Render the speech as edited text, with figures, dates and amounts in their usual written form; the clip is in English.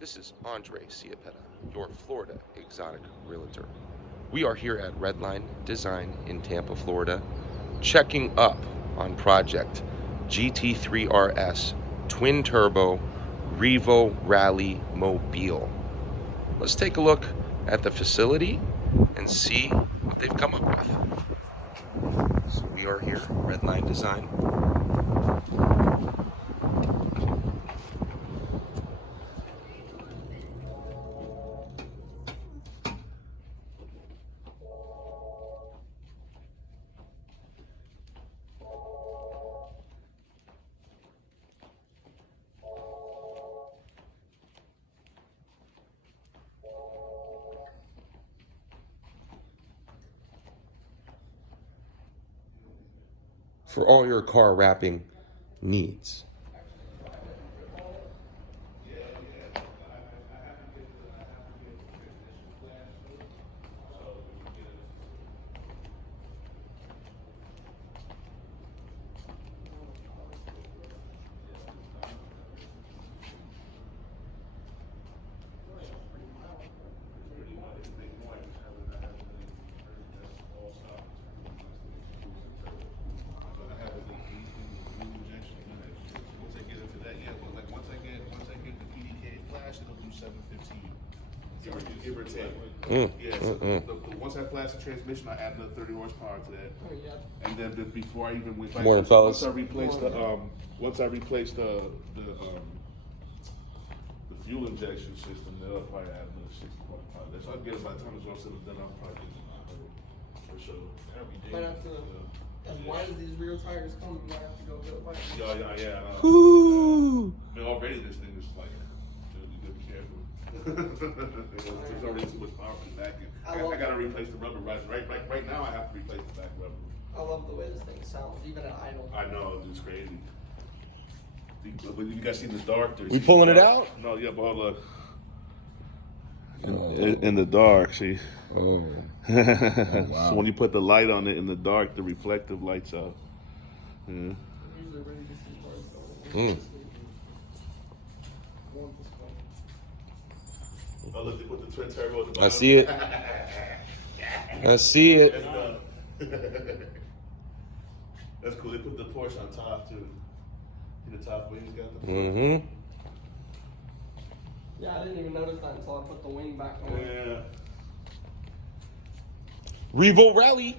This is Andre Ciapetta, your Florida exotic realtor. We are here at Redline Design in Tampa, Florida, checking up on project GT3RS Twin Turbo Revo Rally Mobile. Let's take a look at the facility and see what they've come up with. So we are here, Redline Design. For all your car wrapping needs. Give or take. Once I flash the transmission, I add another 30 horsepower to that. Oh, yeah. And then before I even went back, once I replaced the fuel injection system, then I'll probably add another 60 horsepower. So I guess by the time it's all said and done, I'll probably for sure. Might have to. As wide as these rear tires come, you might have to go get a bike. Yeah. I mean, already this thing is like, you gotta be careful. There's already too much power in the back end. I gotta replace the rubber right now. I have to replace the back rubber. I love the way this thing sounds, even at idle. I know, it's crazy. But you guys see the dark? We pulling it out? No, yeah, but hold on. In the dark, see? Oh. Wow. So when you put the light on it in the dark, the reflective lights out. Yeah. I'm usually ready to see cars go. Oh, look, they put the twin turbo at the bottom. I see it. I see it. That's cool. They put the Porsche on top, too. See the top wings got the Porsche? Mm-hmm. Yeah, I didn't even notice that until I put the wing back on. Yeah. Revo Rally.